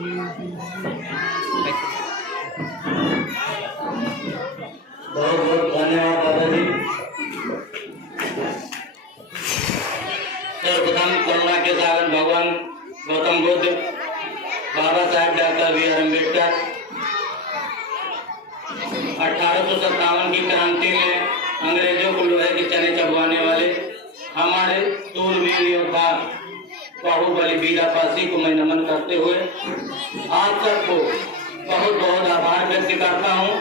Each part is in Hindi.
बहुत बहुत धन्यवाद दादाजी। सर्वप्रथम करुणा के सागर भगवान Gautam Buddha, Baba Saheb doctor B are Ambedkar 1857 की क्रांति में अंग्रेजों को लोहे के चने चबवाने वाले हमारे सूरवीर योद्धा बाहुबली वीरापासी को मैं नमन करते हुए आप सबको बहुत बहुत आभार व्यक्त करता हूँ।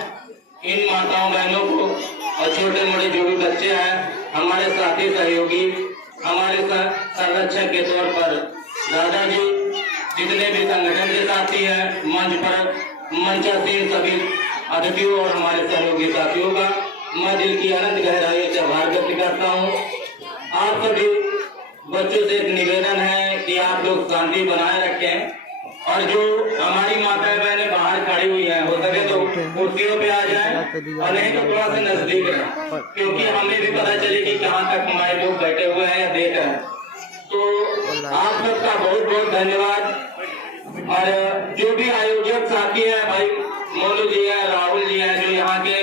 इन माताओं बहनों को और छोटे मोटे जो भी बच्चे हैं, हमारे साथी सहयोगी, हमारे संरक्षक के तौर पर दादाजी, जितने भी संगठन के साथी हैं, मंच पर मंचासीन सभी अतिथियों और हमारे सहयोगी साथियों का मैं दिल की अनंत गहराई से आभार व्यक्त करता हूँ। आप सभी बच्चों से एक निवेदन है कि आप लोग शांति बनाए रखें और जो हमारी माताएं बहनें बाहर खड़ी हुई हैं, हो सके तो कुर्सियों पे आ जाएं और नहीं तो थोड़ा सा नजदीक रहें, क्योंकि हमें भी पता चले कि कहाँ तक हमारे लोग बैठे हुए हैं या देख रहे हैं। तो आप सबका बहुत बहुत धन्यवाद। और जो भी आयोजक साथी है, भाई मोनू जी है, राहुल जी है, जो यहाँ के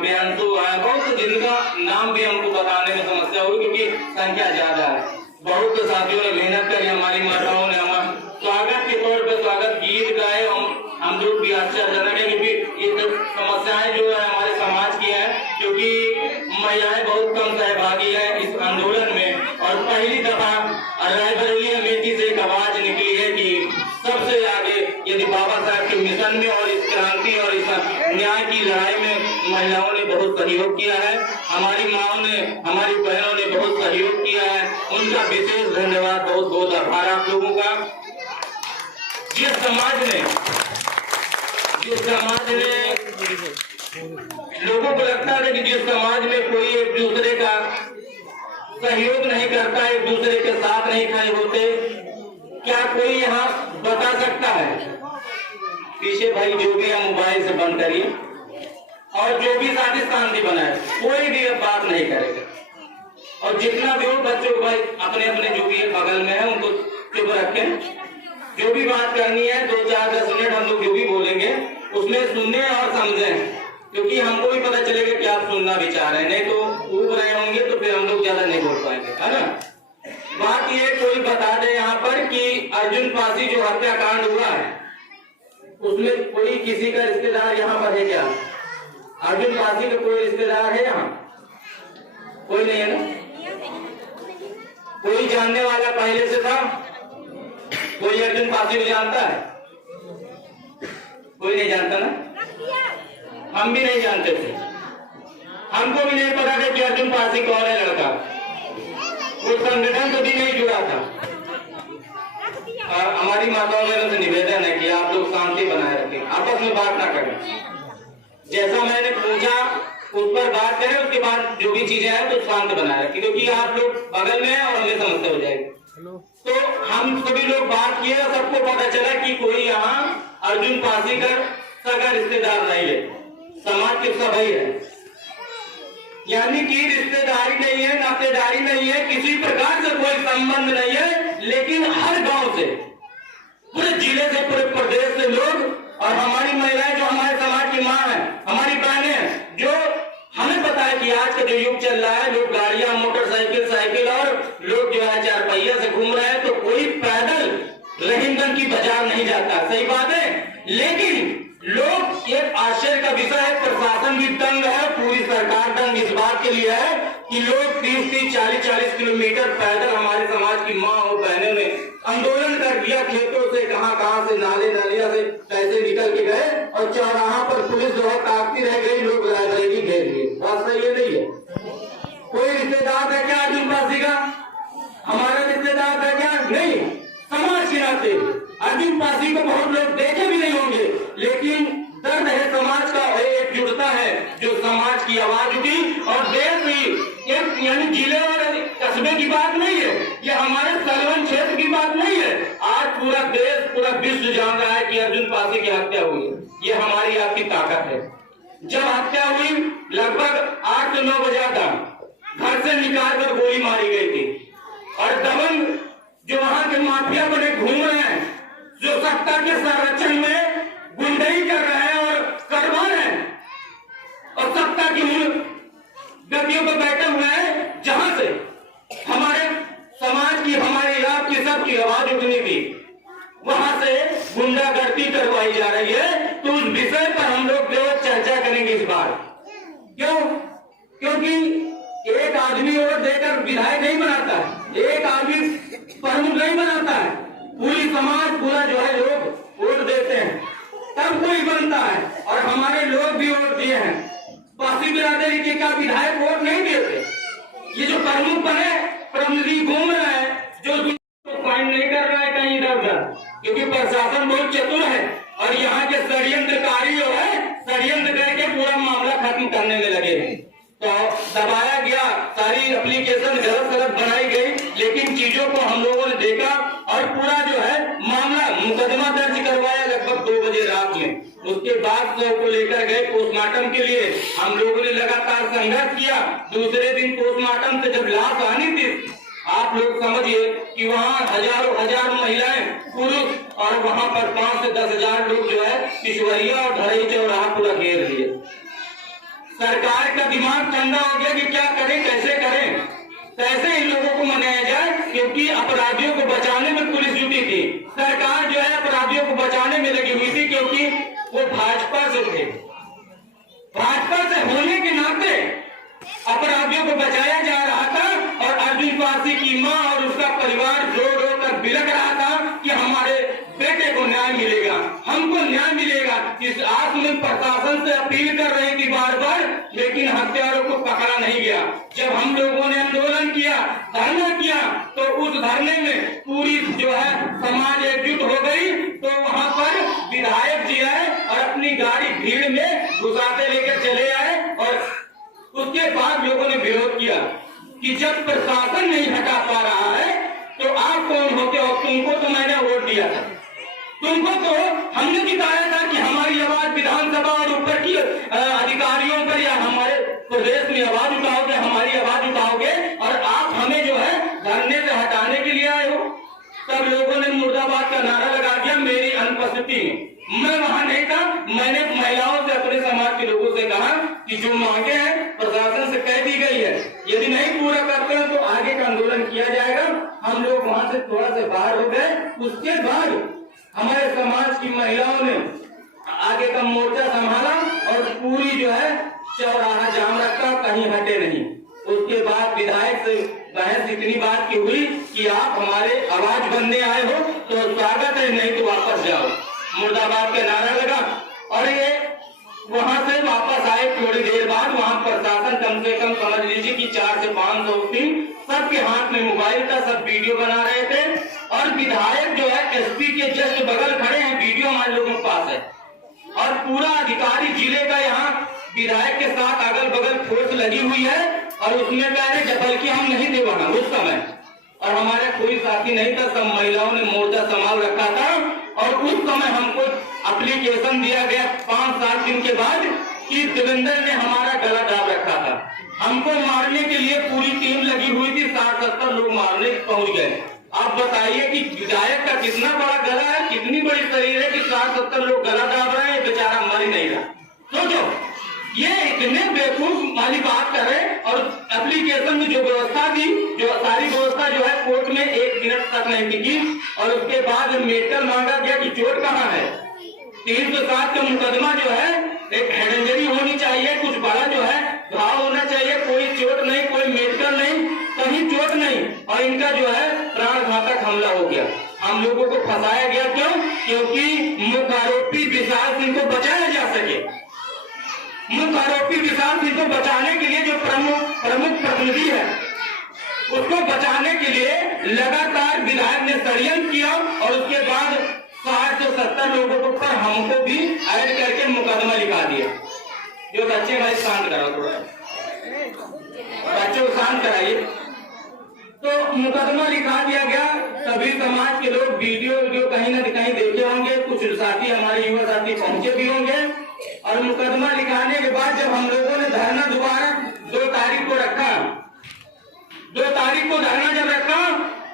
बेअंतु है, बहुत जिनका नाम भी हमको बताने में समस्या हुई क्योंकि संख्या ज्यादा है। बहुत साथियों ने मेहनत करी, हमारी माताओं ने हमारा स्वागत के तौर पे स्वागत गीत गाए। हम लोग भी आश्चर्यजनक है क्योंकि ये समस्याएं जो है हमारे समाज की है, क्योंकि महिलाएं बहुत कम सहभागी है इस आंदोलन में। और पहली दफा रायबरेली अमेठी से एक आवाज निकली है कि सबसे आगे यदि बाबा साहब के मिशन में और इस क्रांति और इस न्याय की लड़ाई में महिलाओं ने बहुत सहयोग किया है, हमारी माओ ने, हमारी बहनों ने बहुत सहयोग किया है, उनका विशेष धन्यवाद, बहुत बहुत आभार आप लोगों का। जिस समाज ने लोगों को लगता है कि जिस समाज में कोई एक दूसरे का सहयोग नहीं करता, एक दूसरे के साथ नहीं खड़े होते, क्या कोई यहाँ बता सकता है? पीछे भाई जो भी है मोबाइल से बंद करिए और जो भी साथी शांति बनाए, कोई भी बात नहीं करेगा। और जितना भी हो बच्चों भाई अपने अपने जो भी बगल में है उनको चुप रखें। जो भी बात करनी है 2 4 10 मिनट हम लोग जो भी बोलेंगे उसमें सुनने और समझें, क्योंकि हमको भी पता चलेगा कि आप सुनना भी चाह रहे हैं, नहीं तो ऊब रहे होंगे तो फिर हम लोग ज्यादा नहीं बोल पाएंगे, है ना। बात ये कोई बता दे यहाँ पर कि अर्जुन पासी जो हत्याकांड हुआ है उसमें कोई किसी का रिश्तेदार यहाँ पर है क्या? अर्जुन पासी का कोई रिश्तेदार है यहाँ? कोई नहीं है ना? कोई जानने वाला पहले से था? कोई अर्जुन पासी को जानता है? कोई नहीं जानता ना? हम भी नहीं जानते थे, हमको भी नहीं पता था कि अर्जुन पासी कौन है लड़का। वो संगठन से भी नहीं जुड़ा था। हमारी माताओं बहनों से निवेदन है कि आप लोग शांति बनाए रखें, आपस में बात ना करें। जैसा मैंने पूछा उस पर बात करें, उसके बाद जो भी चीजें हैं तो शांत बनाए रखें, क्योंकि आप लोग बगल में हैं और हमें समस्या हो जाएगी। तो हम सभी लोग बात किए, सबको पता चला कि कोई यहाँ अर्जुन पासी का सगा रिश्तेदार नहीं है, समाज के सभी है, यानी कि रिश्तेदारी नहीं है, नातेदारी नहीं है, किसी प्रकार से कोई संबंध नहीं है, लेकिन हर गांव से, पूरे जिले से, पूरे प्रदेश से लोग और हमारी महिलाएं जो हमारे समाज की माँ है, हमारी बहनें हैं, जो हमें पता है कि आज का जो युग चल रहा है, लोग गाड़ियां, मोटरसाइकिल, साइकिल और लोग जो है 4 पहिया से घूम रहे हैं, तो कोई पैदल रहीमगंज की बाजार नहीं जाता, सही बात है। लेकिन लोग, एक आश्चर्य का विषय है, प्रशासन भी तंग है, पूरी सरकार तंग इस बात के लिए है कि लोग 30-30, 40-40 किलोमीटर पैदल हमारे समाज की माँ और बहनों ने आंदोलन कर दिया, खेतों से कहां से नालिया से पैसे निकल के गए और चौराहा पर पुलिस जो है ताकती रह गई, लोग रायबरेली घेर लिए। बात सही है नहीं है? कोई रिश्तेदार है क्या अर्जुन पासी का? हमारा रिश्तेदार है क्या? नहीं। समाज के नाते अर्जुन पासी को बहुत लोग देखे भी नहीं होंगे, लेकिन दर्द है समाज का, एकजुटता है जो समाज की आवाज उठी और देश भी एक, यानी जिले और कस्बे की बात नहीं है, ये हमारे सलवन क्षेत्र की बात नहीं है। आज पूरा देश, पूरा विश्व जान रहा है कि अर्जुन पासी की हत्या हुई, ये हमारी आपकी ताकत है। जब हत्या हुई लगभग 8 से 9 बजे था, घर से निकाल कर गोली मारी गई थी और दबंग जो वहां के माफिया बने घूम रहे हैं, जो सत्ता के की आवाज उठनी थी, वहां से गुंडागर्दी करवाई जा रही है। तो उस विषय पर हम लोग जो चर्चा करेंगे इस बार। क्यों? क्योंकि एक आदमी वोट देकर विधायक नहीं बनाता है, एक आदमी प्रमुख नहीं बनाता है, पूरी समाज पूरा जो है लोग वोट देते हैं तब कोई बनता है। और हमारे लोग भी वोट दिए हैं। पासी बिरादरी के का विधायक वोट नहीं देते। ये जो प्रमुख बने प्रमुखी घूम रहा है, जो पॉइंट नहीं कर रहा है कहीं इधर उधर, क्योंकि प्रशासन बहुत चतुर है और यहाँ के षड्यंत्रकारी जो है षड्यंत्र करके पूरा मामला खत्म करने में लगे हैं। तो दबाया गया, सारी एप्लीकेशन गलत गलत बनाई गई, लेकिन चीजों को हम लोगों ने देखा और पूरा जो है मामला मुकदमा दर्ज करवाया लगभग 2 बजे रात में। उसके बाद शव को लेकर गए पोस्टमार्टम के लिए। हम लोगों ने लगातार संघर्ष किया। दूसरे दिन पोस्टमार्टम से जब लाश आनी थी, आप लोग समझिए कि वहाँ हजारों महिलाएं पुरुष और वहाँ पर 5 से 10 हजार लोग जो है किशोरिया और धरई चौराहा पूरा घेर लिए। सरकार का दिमाग ठंडा हो गया कि क्या करें, कैसे करें, कैसे इन लोगों को मनाया जाए, क्योंकि अपराधियों को बचाने में पुलिस जुटी थी। सरकार जो है अपराधियों को बचाने में लगी हुई थी, क्योंकि वो भाजपा से थे। भाजपा से होने के नाते अपराधियों को बचाया जा रहा था और अर्जुन पासी की मां और उसका परिवार रो रो कर बिलख रहा था कि हमारे बेटे को न्याय मिलेगा, हमको न्याय मिलेगा। इस आस में प्रशासन से अपील कर रही थी बार बार, लेकिन हत्यारों को पकड़ा नहीं गया। जब हम लोगों ने आंदोलन किया, धरना किया, तो उस धरने में पूरी जो है समाज एकजुट हो गई। तो वहां पर विधायक जी आए और अपनी गाड़ी भीड़ में घुसाते लेकर चले आए और उसके बाद लोगों ने विरोध किया कि जब प्रशासन नहीं हटा पा रहा है तो आप कौन होते हो? तुमको तो मैंने वोट दिया था, तुमको तो हमने जिताया था कि हमारी आवाज विधानसभा और ऊपर की अधिकारियों पर या हमारे प्रदेश में आवाज उठाओगे, हमारी आवाज उठाओगे और आप हमें जो है धरने से हटाने के लिए आए हो। तब लोगों ने मुर्दाबाद का नारा लगा दिया मेरी अनुपस्थिति में। मैं वहां नहीं था। मैंने महिलाओं से, अपने समाज के लोगों से कहा कि जो मांगे हैं प्रशासन से कह दी गई है, यदि नहीं पूरा करते हैं तो आगे का आंदोलन किया जाएगा। हम लोग वहां से थोड़ा से बाहर हो गए। उसके बाद हमारे समाज की महिलाओं ने आगे का मोर्चा संभाला और पूरी जो है चौराहा जाम रखा, कहीं हटे नहीं। उसके बाद विधायक से बहस इतनी बात की हुई कि आप हमारे आवाज बनने आए हो तो स्वागत है, नहीं तो वापस जाओ। मुर्दाबाद का नारा लगा और ये वहां से वापस आए। थोड़ी देर बाद वहां प्रशासन कम से कम समझ लीजिए कि 4 से 500 टीम, सबके हाथ में मोबाइल था, सब वीडियो बना रहे थे। और विधायक जो है एसपी के जस्ट बगल खड़े हैं, वीडियो हमारे लोगों के पास है। और पूरा अधिकारी जिले का यहाँ विधायक के साथ अगल बगल फोर्स लगी हुई है और उसमें कह रहे बल्कि हम नहीं थे वहां उस समय, और हमारे कोई साथी नहीं था, सब महिलाओं ने मोर्चा संभाल रखा था। और उस समय हमको एप्लीकेशन दिया गया 5-7 दिन के बाद कि देवेंद्र ने हमारा गला दाब रखा था। हमको मारने के लिए पूरी टीम लगी हुई थी, 60-70 लोग मारने पहुंच गए। आप बताइए कि विधायक का कितना बड़ा गला है, कितनी बड़ी शरीर है कि 60-70 लोग गला दाब रहे हैं, बेचारा मर ही नहीं रहा। सोचो, ये इतने बेवकूफ वाली बात कर रहे। और एप्लीकेशन में जो व्यवस्था थी, जो सारी व्यवस्था जो है कोर्ट में 1 मिनट तक नहीं टिकी। और उसके बाद मेडिकल मांगा गया कि चोट कहाँ है। 307 का मुकदमा जो है, एक हेड इंजरी होनी चाहिए, कुछ बड़ा जो है घाव होना चाहिए, कोई चोट नहीं, कोई मेडिकल नहीं, कहीं चोट नहीं। और इनका जो है प्राण घातक हमला हो गया। हम लोगों को फंसाया गया। क्यों? क्योंकि मुख्य आरोपी विशाल सिंह को बचाया जा सके। मुख्य आरोपी विशाल सिंह को बचाने के लिए जो प्रमुख प्रतिनिधि है, उसको बचाने के लिए लगातार विधायक ने षड्यंत्र किया। और उसके बाद 60 से 70 लोगों के ऊपर हमको भी ऐड करके मुकदमा लिखा दिया। जो बच्चे भाई शांत कराओ, थोड़ा बच्चों को शांत कराइए। तो मुकदमा लिखा दिया गया। सभी समाज के लोग वीडियो कहीं न कहीं देखे होंगे, कुछ साथी हमारे युवा साथी पहुंचे भी होंगे। और मुकदमा लिखाने के बाद जब हम लोगों ने धरना दोबारा 2 तारीख को रखा, 2 तारीख को धरना जब रखा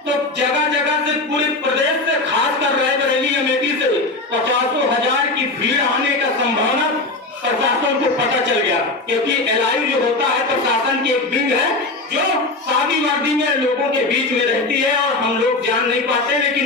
तो जगह जगह से पूरे प्रदेश से, खासकर रायबरेली अमेठी से 50,000 की भीड़ आने का संभावना प्रशासन को पता चल गया। क्योंकि एलआई जो होता है प्रशासन की एक विंग है जो शादी वादी में लोगों के बीच में रहती है और हम लोग जान नहीं पाते, लेकिन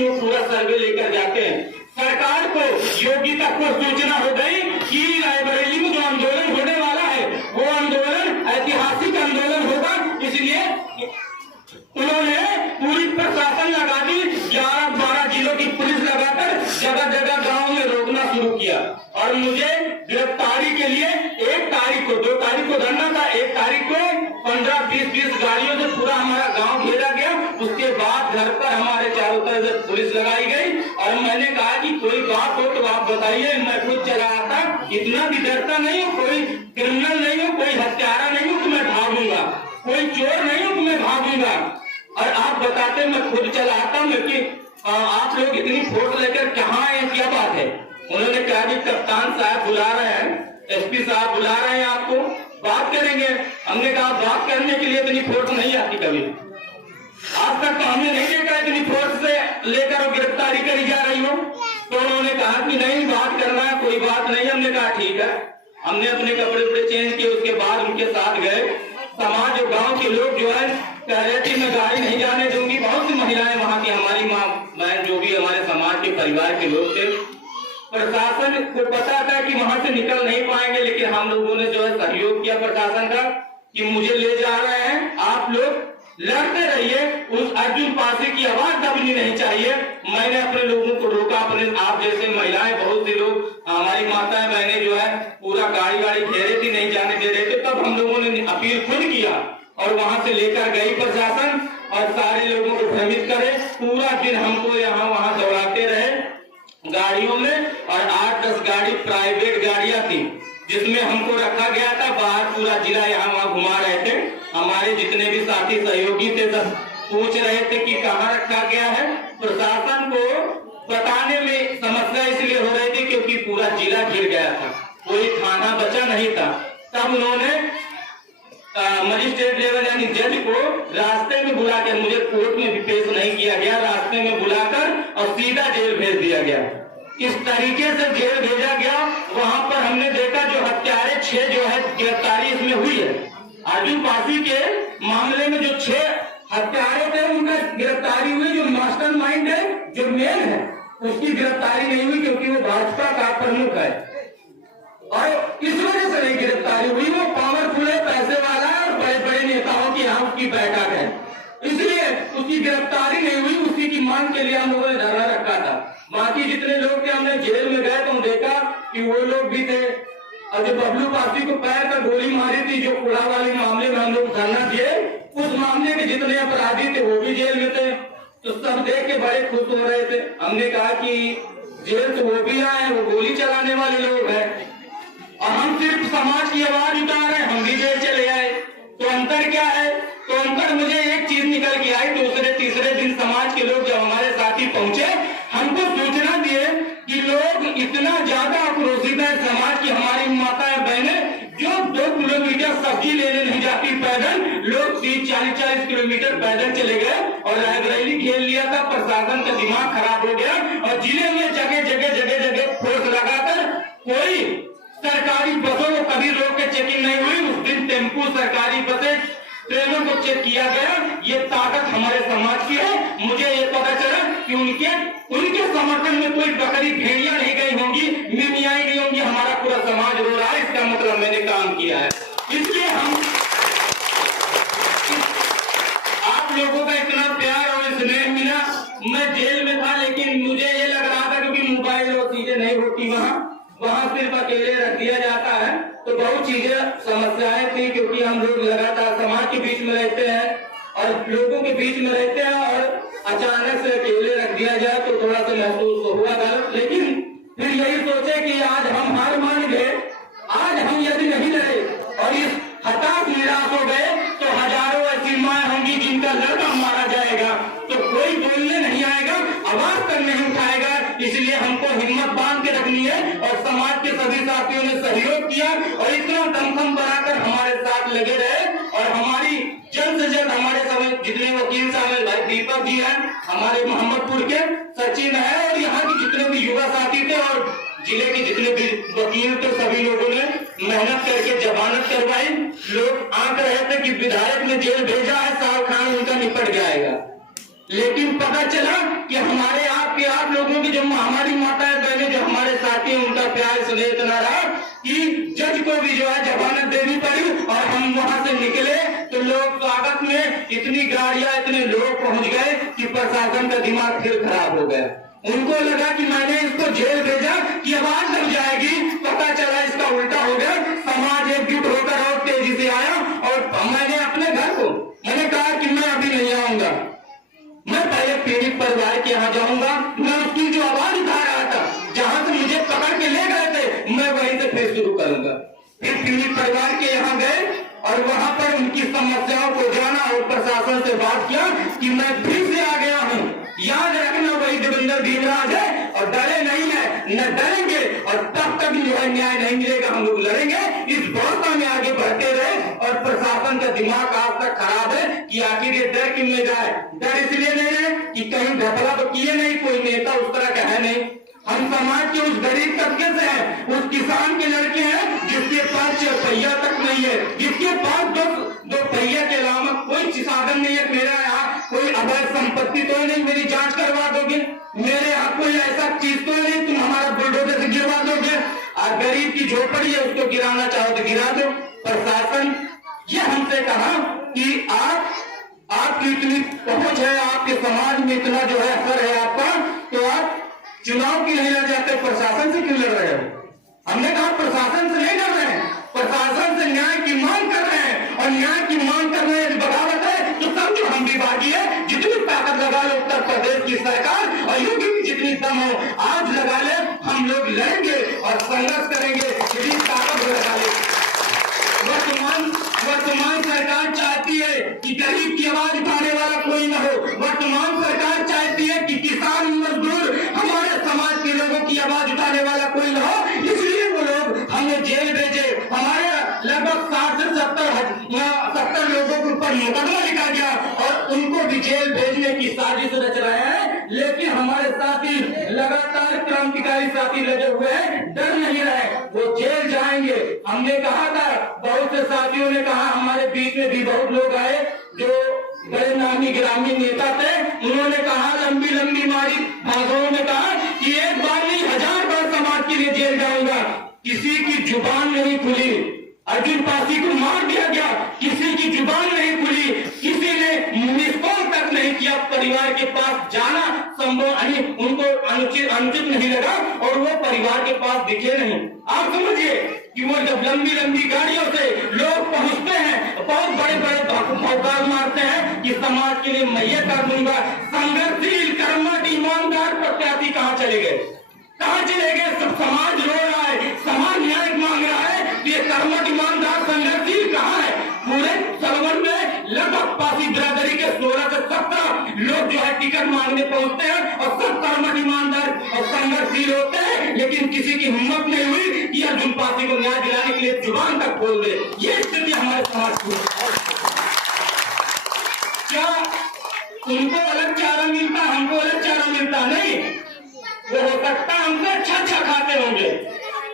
और मुझे गिरफ्तारी के लिए 1 तारीख को, 2 तारीख को धरना था, 1 तारीख को 15-20 गाड़ियों से पूरा हमारा गांव घेरा गया। उसके बाद घर पर हमारे चारों तरफ से पुलिस लगाई गई और मैंने कहा कि कोई बात हो तो आप बताइए, मैं खुद चला आता, इतना भी डरता नहीं हूँ, कोई क्रिमिनल नहीं हूँ, कोई हत्यारा नहीं हूँ कि मैं भागूंगा, कोई चोर नहीं हूँ कि मैं भागूंगा। और आप बताते मैं खुद चला आता हूँ कि आप लोग इतनी फोटो लेकर कहाँ आए, क्या बात है? उन्होंने कहा कि कप्तान साहब बुला रहे हैं, एसपी साहब बुला रहे हैं, आपको बात करेंगे। हमने कहा बात करने के लिए इतनी फोर्स नहीं आती कभी, आज तक तो हमने नहीं देखा इतनी फोर्स से लेकर गिरफ्तारी करी जा रही हो। तो उन्होंने कहा कि नहीं बात करना है, कोई बात नहीं। हमने कहा ठीक है, हमने अपने कपड़े उपड़े चेंज किए, उसके बाद उनके साथ गए। समाज और गांव के लोग जो है कह रहे थे मैं गाड़ी नहीं जाने दूंगी। बहुत सी महिलाएं वहां की, हमारी माँ बहन जो भी हमारे समाज के परिवार के लोग थे, प्रशासन को पता था कि वहां से निकल नहीं पाएंगे, लेकिन हम लोगों ने जो है सहयोग किया प्रशासन का कि मुझे ले जा रहे हैं, आप लोग लड़ते रहिए, उस अर्जुन पासी की आवाज दबनी नहीं चाहिए। मैंने अपने लोगों को रोका, अपने आप जैसे महिलाएं, बहुत से लोग, हमारी माताएं बहनें जो है पूरा गाड़ी घेरे थी, नहीं जाने दे रहे थे। तब हम लोगों ने अपील खुद किया और वहां से लेकर गई प्रशासन और सारे लोगों को भ्रमित करे। पूरा दिन हमको यहाँ वहां दौड़ाते रहे गाड़ियों में, और 8-10 गाड़ी प्राइवेट गाड़ियां थी जिसमें हमको रखा गया था। बाहर पूरा जिला यहाँ वहाँ घुमा रहे थे। हमारे जितने भी साथी सहयोगी थे सब पूछ रहे थे कि कहाँ रखा गया है। प्रशासन को बताने में समस्या इसलिए हो रही थी क्योंकि पूरा जिला घिर गया था, कोई थाना बचा नहीं था। तब उन्होंने मजिस्ट्रेट लेवल यानी जज को रास्ते में बुला कर, मुझे कोर्ट में भी पेश नहीं किया गया, रास्ते में बुलाकर और सीधा जेल भेज दिया गया। इस तरीके से जेल भेजा गया। वहां पर हमने देखा जो हत्यारे 6 जो है गिरफ्तारी इसमें हुई है। अर्जुन पासी के मामले में जो 6 हत्यारे थे उनका गिरफ्तारी हुई। जो मास्टरमाइंड है, जो मेन है, उसकी गिरफ्तारी नहीं हुई क्योंकि वो भाजपा का प्रमुख है और इस वजह से नहीं गिरफ्तारी हुई। वो पावरफुल है, पैसे वाला है और बड़े बड़े नेताओं की यहाँ उसकी बैठक है, इसलिए उसकी गिरफ्तारी नहीं हुई। उसी की मांग के लिए हम लोगों ने धरना रखा था। बाकी जितने लोग थे, हमने जेल में गए तो देखा कि वो लोग भी थे। और जो बबलू पासी को पैर पर गोली मारी थी, जो कुड़ा वाले मामले में हम लोग धरना दिए, उस मामले के जितने अपराधी थे वो भी जेल में थे। तो सब देख के बड़े खुश हो रहे थे। हमने कहा कि जेल तो वो भी आए हैं, वो गोली चलाने वाले लोग हैं और हम सिर्फ समाज की आवाज उठा रहे हैं, हम भी जेल चले आए। तो अंतर क्या है? तो अंतर मुझे एक चीज निकल के आई। दूसरे तीसरे दिन समाज के लोग जब हमारे साथी पहुंचे, हमको सूचना दिए कि लोग इतना ज्यादा आक्रोशित है समाज की, हमारी माताएं बहनें जो 2 किलोमीटर सब्जी लेने नहीं जाती पैदल, लोग 30-40 किलोमीटर पैदल चले गए और रैली खेल लिया था। प्रशासन का दिमाग खराब हो गया और जिले में जगह फोर्स लगाकर कोई सरकारी बसों को कभी रोक के चेकिंग नहीं हुई। उस दिन टेम्पू, सरकारी बसें, ट्रेनों को चेक किया गया। ये ताकत हमारे समाज की है। मुझे ये पता चला कि उनके समर्थन में कोई बकरी भेड़ियां नहीं गई होंगी, मिमियाई गई होंगी, हमारा पूरा समाज रो रहा है। इसका मतलब मैंने काम किया है। इसलिए हम आप लोगों का इतना प्यार और स्नेह मिला। मैं जेल में था लेकिन मुझे ये लग रहा था क्योंकि मोबाइल और चीजें नहीं होती वहाँ सिर्फ अकेले रख दिया जाता है, तो बहुत चीजें समस्याएं थी क्योंकि हम लोग लगातार समाज के बीच में रहते हैं और लोगों के बीच में रहते हैं और अचानक से अकेले रख दिया जाए तो थोड़ा सा महसूस हुआ गलत। लेकिन फिर यही सोचे कि आज हम हार मान गए, आज हम यदि नहीं लड़े और इस हताश निराश हो गए तो हजारों ऐसी माँ होंगी जिनका लड़का मारा जाएगा तो कोई बोलने नहीं आएगा, आवाज तक नहीं उठाएगा। इसलिए हमको हिम्मत बांध के रखनी है और समाज के सभी साथियों ने सहयोग किया और इतना दमखम बनाकर हमारे साथ लगे रहे। और हमारी जल्द से जल्द हमारे समय जितने वकील शामिल, भाई दीपक जी हैं हमारे मोहम्मदपुर के, सचिन है और यहाँ के जितने भी युवा साथी थे और जिले के जितने भी वकील थे, सभी लोगों ने मेहनत करके जमानत करवाई। लोग आंक रहे थे कि विधायक ने जेल भेजा है, साहब खान उनका निपट जाएगा, लेकिन पता चला कि हमारे आप लोगों की जो हमारी माताएं बहनें जो हमारे साथी हैं उनका प्यार स्नेह इतना रहा कि जज को भी जो है जमानत देनी पड़ी और हम वहां से निकले तो लोग स्वागत में इतनी गाड़ियां, इतने लोग पहुंच गए कि प्रशासन का दिमाग फिर खराब हो गया। उनको लगा कि मैंने इसको जेल भेजा कि आवाज दब जाएगी, पता चला इसका उल्टा हो गया। समाज एकजुट होकर और तेजी से आया और मैंने अपने घर को मैंने कहा कि मैं अभी नहीं आऊंगा, मैं पहले पीड़ित परिवार के यहाँ जाऊंगा। मैं उसकी जो आवाज उठा रहा था, जहां से मुझे पकड़ के ले गए थे, मैं वहीं से फिर शुरू करूंगा। फिर पीड़ित परिवार के यहाँ गए और वहां पर उनकी समस्याओं को जाना और प्रशासन से बात किया कि मैं फिर से आ गया हूँ। याद रखना वही देवेंद्र भीमराज है और डरे नहीं है, न डरेंगे और तब तक जो है न्याय नहीं मिलेगा, हम लोग लड़ेंगे। इस व्यवस्था में आगे बढ़ते रहे और प्रशासन का दिमाग आज तक खराब है कि आखिर ये डर क्यों ले जाए। डर इसलिए नहीं है कि कहीं घपला तो किए नहीं, कोई नेता उस तरह का है नहीं। हम समाज के उस गरीब तबके से हैं, उस किसान के लड़के हैं जिसके पास 4 पहिया तक नहीं है, जिसके पास दो पहिया के अलावा कोई साधन नहीं है। मेरा यहाँ कोई अवैध संपत्ति तो नहीं, मेरी जांच करवा दोगे? मेरे यहाँ कोई ऐसा चीज तो नहीं तुम हमारा बुलडोजर से गिरवा दोगे? और गरीब की झोपड़ी है, उसको गिराना चाहो तो गिरा दो। प्रशासन ये हमसे कहा कि आपकी इतनी पहुंच है, आपके समाज में इतना जो है असर है आपका, तो आप चुनाव की नहीं लड़ जाते, प्रशासन से क्यों लड़ रहे हो? हमने कहा प्रशासन से नहीं लड़ रहे हैं, प्रशासन से न्याय की मांग कर रहे हैं और न्याय की मांग करना यदि बगावत है तो समझो हम भी बागी है। जितनी ताकत लगा ले उत्तर प्रदेश की सरकार और यूपी की जितनी दम हो आज लगा ले, हम लोग लड़ेंगे और संघर्ष करेंगे, जितनी ताकत लगा ले। वर्तमान सरकार चाहती है कि गरीब की आवाज उठाने वाला कोई न हो। वर्तमान सरकार चाहती है कि किसान मजदूर हमारे समाज के लोगों की आवाज उठाने वाला कोई न हो, इसलिए वो लोग हमें जेल भेजे। हमारे लगभग 60 से 70 लोगों के ऊपर मुकदमा लिखा गया और उनको भी जेल भेजने की साजिश रच रहे हैं। लेकिन हमारे साथी लगातार क्रांतिकारी साथी लगे हुए हैं, डर नहीं रहे, वो जेल जाएंगे। हमने कहा था, बहुत से साथियों ने कहा, हमारे बीच में भी बहुत लोग आए जो बड़े नामी गिरामी नेता थे, उन्होंने कहा लंबी लंबी मारी भाषणों में कहा कि एक बार नहीं 1000 बार समाज के लिए जेल जाऊंगा। किसी की जुबान नहीं खुली, अर्जुन पासी को मार दिया गया, किसी की जुबान नहीं खुली, किसी ने मिस कॉल तक नहीं किया, परिवार के पास जाना संभव उनको अनुचित नहीं लगा और वो परिवार के पास दिखे नहीं। आप समझिए कि वो जब लंबी लंबी गाड़ियों से लोग पहुंचते हैं, बहुत बड़े बड़े भौकाल मारते हैं कि समाज के लिए मैं ये कर दूंगा। संघर्षशील कर्मठ ईमानदार प्रत्याशी कहाँ चले गए, कहाँ चले गए? सब समाज रो रहा है, समाज न्याय मांग रहा है, ये कर्मठ ईमानदार संघर्षशील कहाँ है? पूरे सलवन में लगभग पासी बिरादरी के 16 से 17 लोग जो है टिकट मांगने पहुंचते हैं और सब कर्मठ ईमानदार और संघर्षशील होते हैं, लेकिन किसी की हिम्मत नहीं हुई कि अर्जुन पासी को न्याय दिलाने के लिए जुबान तक खोल दे। ये स्थिति हमारे समाज की। क्या उनको अलग चारा मिलता, हमको अलग चारा मिलता? नहीं। वो हो सकता है हमसे अच्छा खाते होंगे,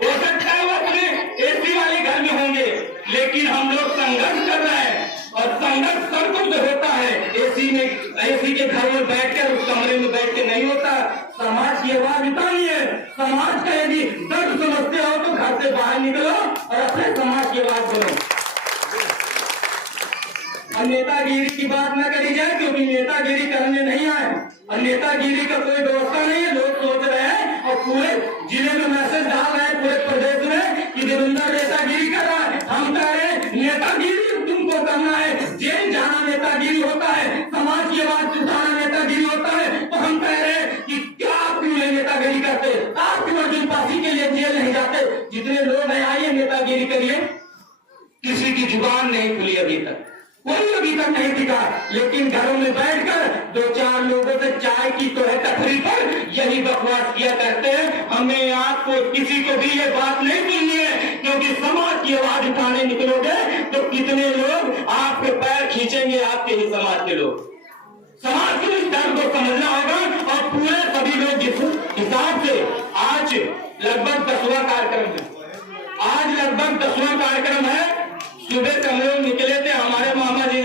हो सकता है वो अपने एसी वाले घर में होंगे, लेकिन हम लोग संघर्ष कर रहे हैं और संघर्ष सड़कों से होता है। एसी के घर में बैठकर, उस कमरे में बैठ के नहीं होता। समाज की आवाज उठानी है। समाज का यदि दर्द समझते हो तो घर से बाहर निकलो और अपने समाज की आवाज बोलो। नेतागिरी की बात न करी जाए, क्योंकि नेतागिरी करने नहीं आए और नेतागिरी का कोई व्यवस्था नहीं है। लोग सोच रहे हैं और पूरे जिले में मैसेज डाल रहे हैं पूरे प्रदेश में कि देवेंद्र नेतागिरी कर रहा है। हम कह रहे हैं नेतागिरी तुमको करना है, जेल जाना नेतागिरी होता है, समाज की आवाज उठाना नेतागिरी होता है। तो हम कह रहे हैं कि क्या आप क्यों नेतागिरी करते? आप क्यों अर्जुन पासी के लिए जेल नहीं जाते? जितने लोग हैं आइए नेतागिरी करिए। किसी की जुबान नहीं खुली अभी तक, कोई अभी तक नहीं दिखा, लेकिन घरों में बैठकर 2-4 लोगों से चाय की तो है टपरी पर यही बकवास किया करते हैं। हमें आपको किसी को भी ये बात नहीं सुननी है, क्योंकि समाज की आवाज उठाने निकलोगे तो कितने लोग आपके पैर खींचेंगे, आपके ही समाज के लोग। समाज के इस दर्द को समझना होगा और पूरे सभी लोग जिस हिसाब से आज लगभग 10वां कार्यक्रम है, आज लगभग 10वां कार्यक्रम है। सुबह से हम लोग निकले थे, हमारे मामा जी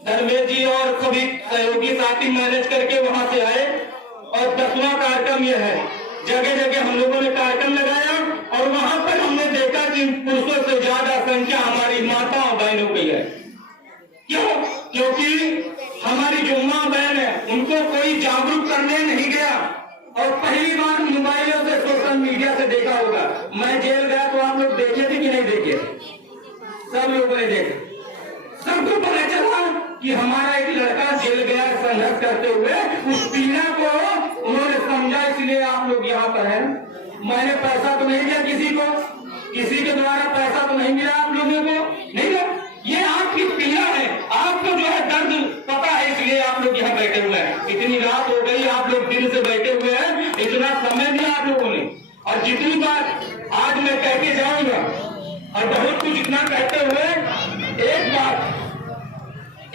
धर्मेश जी और सभी सहयोगी साथी मैनेज करके वहां से आए और 10वां कार्यक्रम यह है। जगह जगह हम लोगों ने कार्यक्रम लगाया और वहां पर हमने देखा कि पुरुषों से ज्यादा संख्या हमारी माताओं बहनों की है। क्यों? क्योंकि हमारी जो माँ बहन है उनको कोई जागरूक करने नहीं गया और पहली बार मोबाइलों से सोशल मीडिया से देखा होगा। मैं जेल गया तो आप लोग देखे थे कि नहीं देखे? सब लोगों ने देखे। सबको पता चला कि हमारा एक लड़का जेल गया संघर्ष करते हुए, उस पीड़ा को उन्होंने समझा, इसलिए आप लोग यहाँ पर हैं। मैंने पैसा तो नहीं दिया किसी को, किसी के द्वारा पैसा तो नहीं मिला आप लोगों को, नहीं ना? ये आपकी पीड़ा है, आपको जो है दर्द पता है, इसलिए आप लोग यहाँ बैठे हुए हैं। इतनी रात हो गई, आप लोग दिन से बैठे हुए हैं, इतना समय दिया आप लोगों ने। और जितनी बार आज मैं कह के जाऊंगा और बहुत कुछ इतना कहते हुए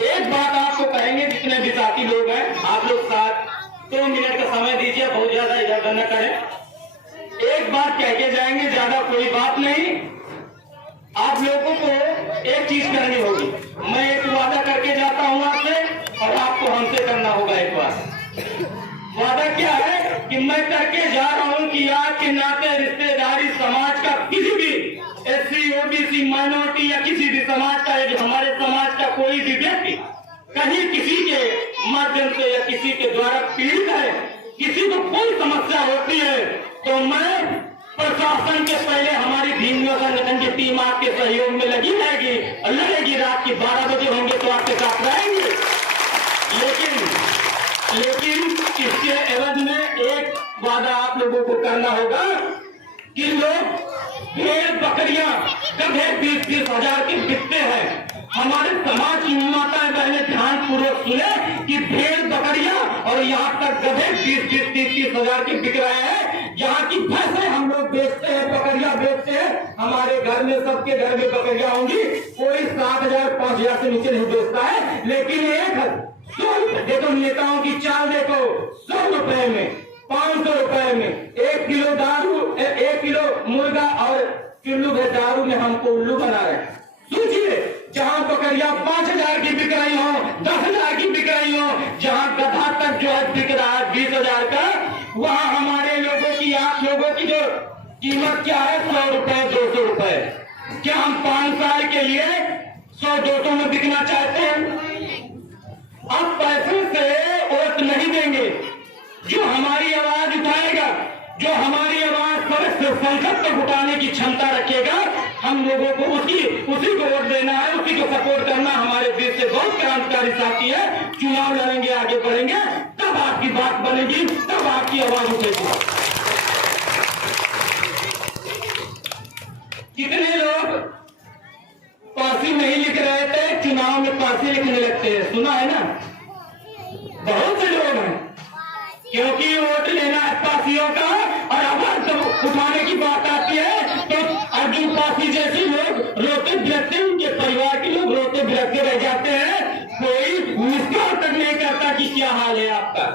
एक बात आपको कहेंगे, जितने भी साथी लोग हैं, आप लोग साथ 2 मिनट का समय दीजिए, बहुत ज्यादा इधर न करें। एक बात कह के जाएंगे, ज्यादा कोई बात नहीं। आप लोगों को एक चीज करनी होगी, मैं एक वादा करके जाता हूं आपसे और आपको हमसे करना होगा एक बात। वादा क्या है कि मैं करके जा रहा हूं कि आज के नाते रिश्तेदारी समाज का किसी भी SC OBC माइनॉरिटी या किसी भी समाज का, हमारे समाज का कोई भी व्यक्ति कहीं किसी के माध्यम से या किसी के द्वारा पीड़ित है, किसी को कोई समस्या होती है, तो मैं प्रशासन के पहले हमारी भीमियों संगठन की टीम आपके सहयोग में लगी रहेगी और लगेगी। रात के 12 बजे होंगे तो आपके साथ रहेंगे। लेकिन इसके एवज में एक वादा आप लोगों को करना होगा कि लोग भेड़ बकरियां गधे 20-20 हजार के बिकते हैं। हमारे समाज की माताएं बहनें ध्यान पूर्वक सुने कि भेड़ बकरियां और यहाँ तक गधे 20-30 हजार के बिक रहे हैं। यहाँ की भैंसें हम लोग बेचते हैं, बकरियां बेचते हैं। हमारे घर में, सबके घर में बकरियां होंगी, कोई 7,000 5,000 से नीचे नहीं बेचता है। लेकिन एक 100 देखो, नेताओं की चाल देखो, 100 रुपए में, 500 रुपए में 1 किलो दारू, 1 किलो मुर्गा और किलो दारू में हमको उल्लू बना रहे हैं। सोचिए, जहाँ बकरियां 5,000 की बिक रही हो, 10,000 की बिक रही हो, जहाँ गधा तक जो है बिक रहा है 20,000 का, वहाँ हमारे लोगों की, आप लोगों की जो कीमत क्या है, 100 रुपए 200 रुपए। क्या हम 5 साल के लिए 100-200 में बिकना चाहते हैं? अब पैसे से वोट नहीं देंगे। जो हमारी आवाज उठाएगा, जो हमारी आवाज पर संसद तक उठाने की क्षमता रखेगा, हम लोगों को उसी को वोट देना है, उसी को सपोर्ट करना। हमारे देश से बहुत क्रांतिकारी साथी है, चुनाव लड़ेंगे, आगे बढ़ेंगे, तब आपकी बात बनेगी, तब आपकी आवाज उठेगी। कितने लोग पासी नहीं लिख रहे थे, चुनाव में पासी लिखने लगते हैं, सुना है ना? बहुत से लोग हैं, क्योंकि वोट लेना है पासियों का, और आवाज जब उठाने की बात आती है तो अर्जुन पासी जैसे लोग रोते बिलखते, उनके परिवार के लोग रोते बिलखते रह जाते हैं। कोई निष्कार तक नहीं करता कि क्या हाल है आपका।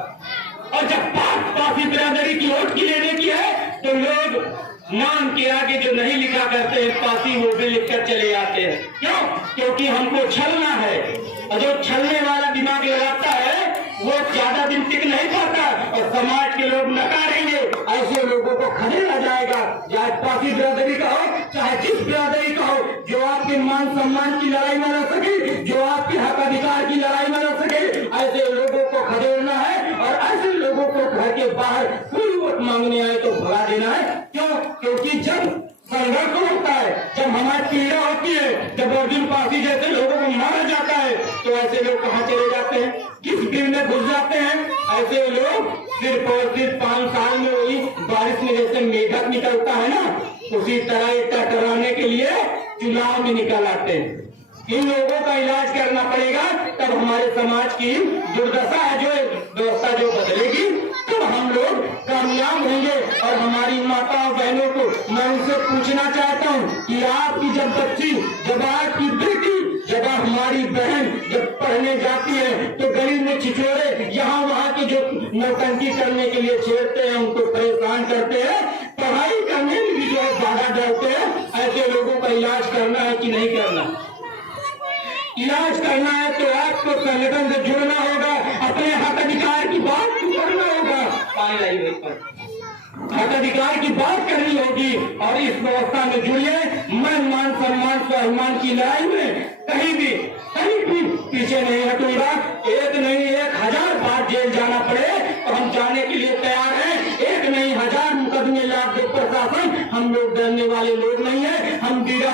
और जब बात पासी बिरादरी की वोट की लेने की है तो लोग नाम के आगे जो नहीं लिखा करते हैं पासी, वो भी लिखकर चले जाते हैं। क्यों? क्योंकि हमको छलना है, और जो छलने वाला दिमाग लगाता है वो ज्यादा दिन टिक नहीं पाता, और समाज के लोग नकारेंगे। ऐसे लोगों को खदेड़ा जाएगा, चाहे पासी बिरादरी का हो, चाहे जिस बिरादरी का हो, जो आपके मान सम्मान की लड़ाई में लड़ सके, जो आपके हक अधिकार की लड़ाई में लड़ सके, ऐसे लोगों को खदेड़ना है। और ऐसे लोगों को घर के बाहर कोई वोट मांगने आए तो भगा देना है। क्यों? क्योंकि जब संघर्ष होता है, जब हमारी पीड़ा होती है, जब अर्जुन पासी जैसे लोगों को मारा जाता है, तो ऐसे लोग कहाँ चले जाते हैं? किस बिल में घुस जाते हैं? ऐसे लोग सिर्फ और सिर्फ 5 साल में वही बारिश में जैसे मेढक निकलता है ना, उसी तरह एकता कराने के लिए चुनाव में निकल आते हैं। इन लोगों का इलाज करना पड़ेगा, तब हमारे समाज की दुर्दशा है, जो व्यवस्था जो बदलेगी, तब हम लोग कामयाब होंगे। और हमारी माताओं बहनों को मैं उनसे पूछना चाहता हूँ कि आपकी जब बच्ची, जब आपकी बेटी, जब हमारी बहन जब पढ़ने जाती है तो गली में छिछोरे यहाँ वहाँ की जो नौटंकी करने के लिए छेड़ते हैं, उनको परेशान करते हैं, पढ़ाई करने में भी जो है बाधा डालते हैं। ऐसे लोगों का इलाज करना है कि नहीं करना? इलाज करना है तो आपको संगठन से जुड़ना होगा, अपने हक अधिकार की बात करना होगा, हक अधिकार की बात करनी होगी। और इस व्यवस्था में जुड़िए। मैं मान सम्मान स्वाभिमान की लड़ाई में कहीं भी पीछे नहीं हटूंगा। एक नहीं 1000 बार जेल जाना पड़े तो हम जाने के लिए तैयार हैं।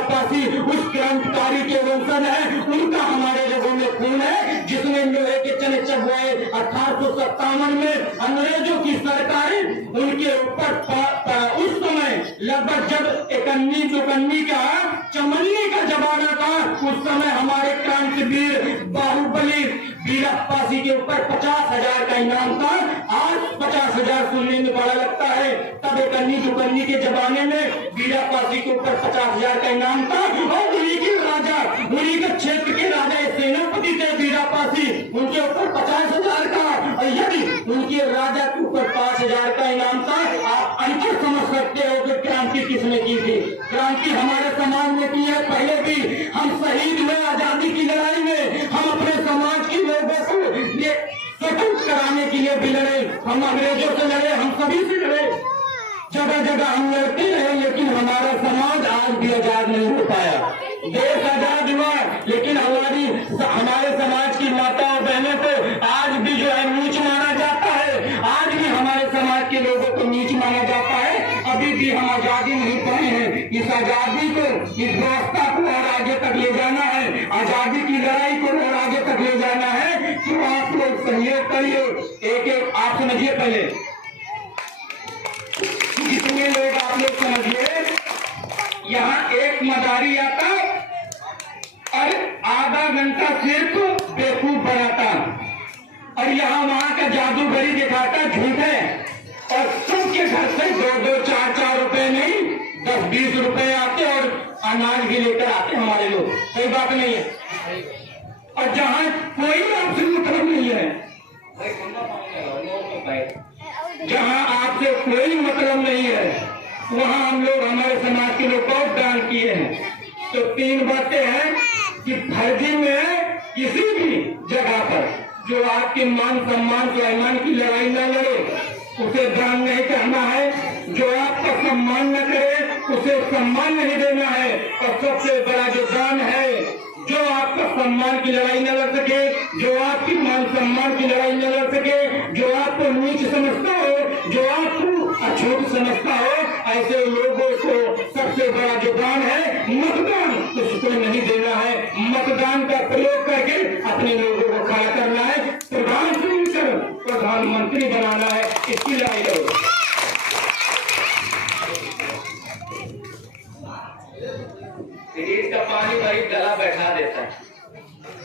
बीरापासी उस क्रांतिकारी के वंशज है, उनका हमारे लोगों में खून है, जिसने लोहे के चने चबवाए 1857 में अंग्रेजों की सरकारें उनके ऊपर उस समय लगभग जब इकन्नी का चमन्नी का जमाना था, उस समय हमारे क्रांतिवीर बाहुबली बीरापासी के ऊपर 50,000 का इनाम था। आज 50,000 सुनने में बड़ा लगता है, तब इकन्नी के जमाने में बीरापासी के ऊपर 50,000 का इनाम था। और उन्हीं के राजा, उन्हीं के क्षेत्र के राजा सेनापति थे बीरापासी, उनके ऊपर 50,000 का, और यदि उनके राजा के ऊपर 5,000 का इनाम था, आप अंतर समझ सकते हो कि क्रांति किसने की थी। क्रांति हमारे समाज में की है। पहले भी हम शहीद हुए आजादी की लड़ाई में, हम अपने समाज के लोगों को स्वतंत्र कराने के लिए भी लड़े, हम अंग्रेजों से लड़े, हम सभी से लड़े, जगह जगह हम लड़ते रहे, लेकिन हमारा समाज आज भी आजाद नहीं हो पाया। देश आजाद हुआ, लेकिन हमारे समाज की माता और बहनों को आज भी जो है नीच माना जाता है। आज भी हमारे समाज के लोगों को नीच माना जाता है। अभी भी हम आजादी नहीं पाए हैं। इस आजादी को, इस व्यवस्था को और आगे तक ले जाना है, आजादी की लड़ाई को और आगे तक ले जाना है। तो आप लोग सहयोग करिए। एक आप समझिए, पहले जितने लोग आप लोग समझिए, यहाँ एक मदारी आता और आधा घंटा सिर्फ बेवकूफ बनाता, और यहाँ वहाँ का जादूगरी दिखाता, झूठ है। और सबके घर से 2-2, 4-4 रुपए नहीं, 10-20 रुपए आते और अनाज भी लेकर आते हमारे लोग। सही बात नहीं है। और जहाँ कोई आपसे मतलब नहीं है, जहाँ आपसे कोई मतलब नहीं है, वहाँ हम लोग, हमारे समाज के लोग बहुत दान किए हैं। तो 3 बातें हैं कि फर्जी में किसी भी जगह पर जो आपके मान सम्मान स्वाभिमान की लड़ाई न लड़े, उसे दान नहीं करना है। जो आपका सम्मान न करे, उसे सम्मान नहीं देना है। और सबसे बड़ा जो दान है, जो आपका सम्मान की लड़ाई न लड़ सके, जो आपकी मान सम्मान की लड़ाई न लड़ सके, जो आपको नीच समझता हो, जो आपको अछूत समझता हो, ऐसे लोगों को सबसे बड़ा जो दान है मतदान, उसको नहीं देना है। मतदान का प्रयोग करके अपने लोगों को खड़ा करना है, प्रधान से मिलकर प्रधानमंत्री बनाना है। इसकी लड़ाई करो। फ्रिज का पानी भाई गला बैठा देता है।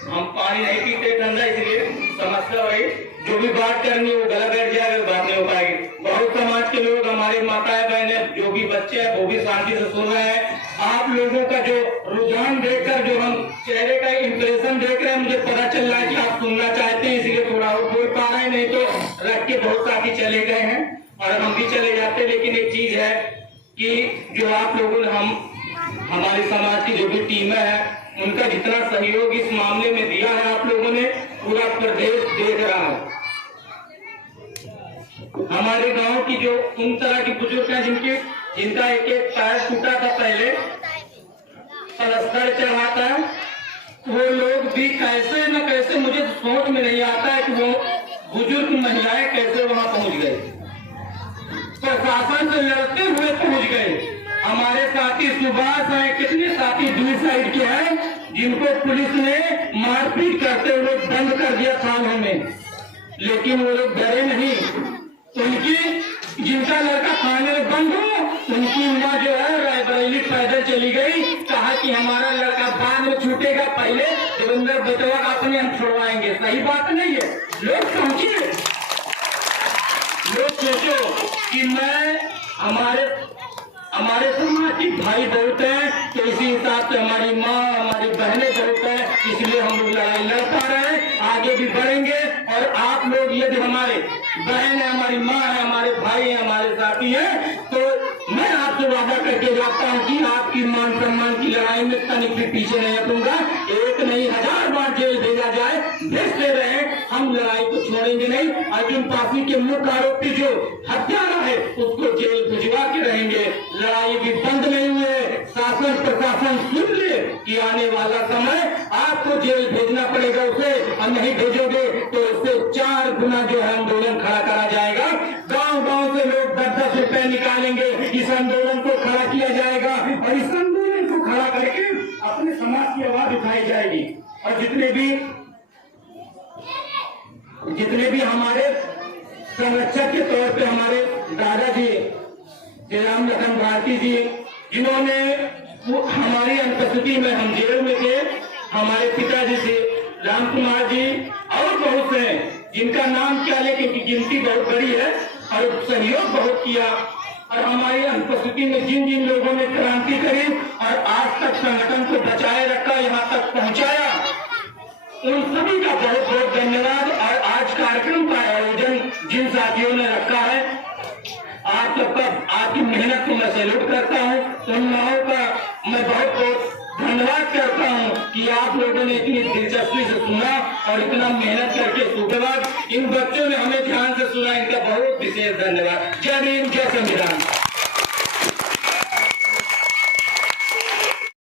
हम पानी नहीं पीते ठंडा, इसलिए समस्या भाई जो भी बात करनी है वो गला बैठ जाएगा, बात नहीं हो पाएगी। बहुत समाज के लोग, हमारे माताएं बहनें, जो भी बच्चे हैं वो भी शांति से सुन रहे हैं। आप लोगों का जो रुझान देखकर, जो हम चेहरे का इंप्रेशन देख रहे हैं, मुझे पता चल रहा है कि आप सुनना चाहते हैं, इसलिए थोड़ा और बोल पा रहे हैं, नहीं तो रख के बहुत साथी चले गए हैं और हम भी चले जाते। लेकिन एक चीज है कि जो आप लोगों ने, हमारे समाज की जो भी टीमें हैं, उनका जितना सहयोग इस मामले में दिया है आप लोगों ने, पूरा प्रदेश देख रहा है। हमारे गांव की जो उन तरह की बुजुर्ग हैं जिनका एक पैर टूटा था, पहले पलस्तर चढ़ा था, वो लोग भी कैसे न कैसे, मुझे सोच में नहीं आता है कि वो बुजुर्ग महिलाएं कैसे वहां पहुंच गए। प्रशासन से लड़ते हुए पहुंच गए। हमारे साथी सुभाष हैं, कितने साथी दूर साइड के हैं, जिनको पुलिस ने मारपीट करते हुए बंद कर दिया थानों में, लेकिन वो लोग डरे नहीं। जिनका लड़का थाने में बंद हो, उनकी माँ जो है रायबरेली पैदल चली गई, कहा कि हमारा लड़का बाद में छूटेगा, पहले देवेंद्र बेटवा का अपने हम छुड़वाएंगे। सही बात नहीं है। लोग समझिए, लोग सोचो कि मैं, हमारे समाज के भाई बहुत हैं, तो इसी हिसाब से हमारी माँ, हमारी बहनें बहुत हैं, इसलिए हम लोग लड़ाई लड़ पा रहे हैं, आगे भी बढ़ेंगे। और आप लोग यदि हमारे बहन है, हमारी माँ है, हमारे भाई है, हमारे साथी हैं, तो मैं आपसे वादा करके जाता हूँ कि आपकी मान सम्मान की लड़ाई में तनिक भी पीछे नहीं हटूंगा। एक नहीं 1000 बार जेल भेजा जाए, भेजते रहे, हम लड़ाई को छोड़ेंगे नहीं। अर्जुन पासी के मुख्य आरोपी जो हत्यारा है, उसको जेल भिजवा के रहेंगे। लड़ाई भी बंद नहीं हुए। शासन प्रशासन सुन ले कि आने वाला समय आपको जेल भेजना पड़ेगा उसे, और नहीं भेजोगे तो उससे 4 गुना जो है आंदोलन खड़ा करा जाएगा। गांव गांव से लोग 10-10 रुपए निकालेंगे, इस आंदोलन को खड़ा किया जाएगा, और इस आंदोलन को खड़ा करके जितने भी हमारे संरक्षक के तौर पे हमारे दादाजी जयराम लखन भारती जी, जिन्होंने हमारी अनुपस्थिति में हम जेल में थे, हमारे पिताजी से राम कुमार जी और बहुत से जिनका नाम क्या ले क्योंकि गिनती बहुत बड़ी है और सहयोग बहुत किया और हमारी अनुपस्थिति में जिन जिन लोगों ने क्रांति करी और आज तक संगठन को बचाए रखा, यहाँ तक पहुँचाया, उन सभी का बहुत बहुत धन्यवाद। और आज कार्यक्रम का आयोजन जिन साथियों ने रखा है, आप सबका आपकी मेहनत को मैं सैल्यूट करता हूँ। उन लोगों का मैं बहुत बहुत धन्यवाद करता हूँ कि आप लोगों ने इतनी दिलचस्पी से सुना और इतना मेहनत करके सुधन्यवाद। इन बच्चों ने हमें ध्यान से सुना, इनका बहुत विशेष धन्यवाद। जय भीम, जय संविधान।